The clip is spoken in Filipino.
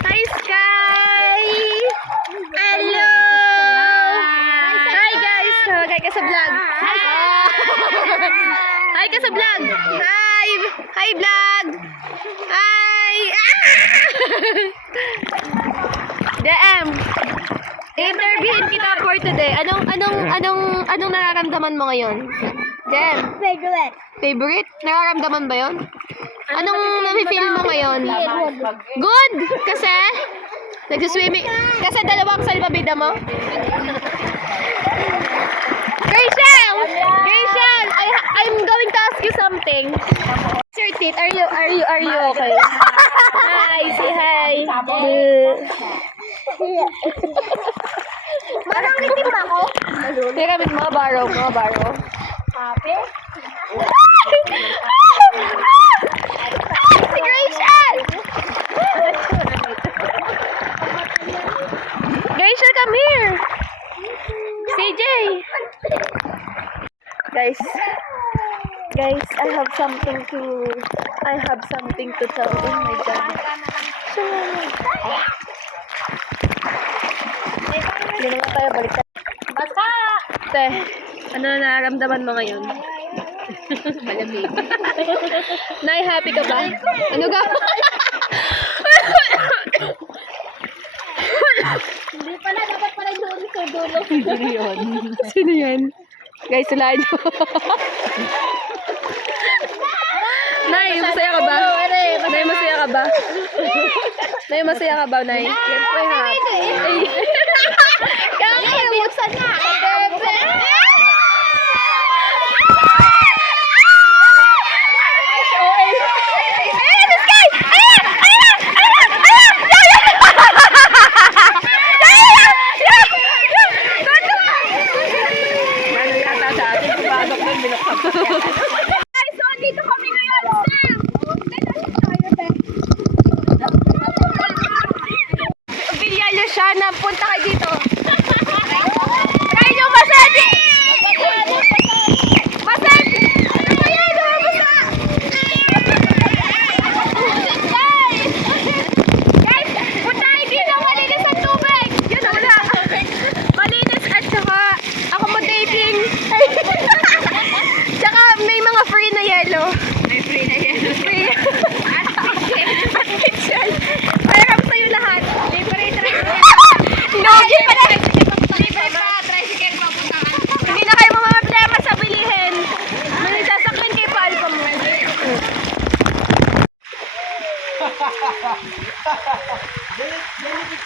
Hi, Sky! Hello! Hi, guys! Hi ka sa vlog. Hi ka sa vlog. Hi! Hi, vlog! Hi! DM! Interviewin kita for today. Anong nararamdaman mo ngayon? DM? Favorite? Nararamdaman ba yon? Anong nafe-feel mo ngayon? Good! Kasi? Nagsuswimming? Kasi dalawang salbabida mo? Rachel! Rachel! I'm going to ask you something. Sir Tit, are you okay? Hi! Say hi! Marang itim ako. Piramid mo, baro. Happy? Si Rachel! Rachel, come here! CJ! Guys, I have something to tell. Oh my God. Hindi naman tayo, balik tayo. Basta! Te, ano na nararamdaman mo ngayon? Malamig. Nay, happy ka ba? Ano ka? Hindi pala, dapat pala doon sa dulo. Sino yan? Guys, sulaan nyo. Nay, masaya ka ba? Nay, masaya ka ba? Nay, masaya ka ba, Nay? Siyempre, happy. Kaya, buksan nga. Guys, so dito kami ngayon. Bilyalo siya na punta kayo dito. Try nyo, Masedi! Masedi! Ano ba yan? Basta! Guys, punta kayo dito. Malinis ang tubig. Yun, wala. Malinis at saka accommodating. Tsaka may mga free na yelo. May free na yan. Free. At kitchen. Mayroon sa'yo lahat. Libre tricycle. Nogi pa na. Libre pa, tricycle papuntaan. Hindi na kayo problema sa bilihin. May sasakyan kay Palpa mo. Benedict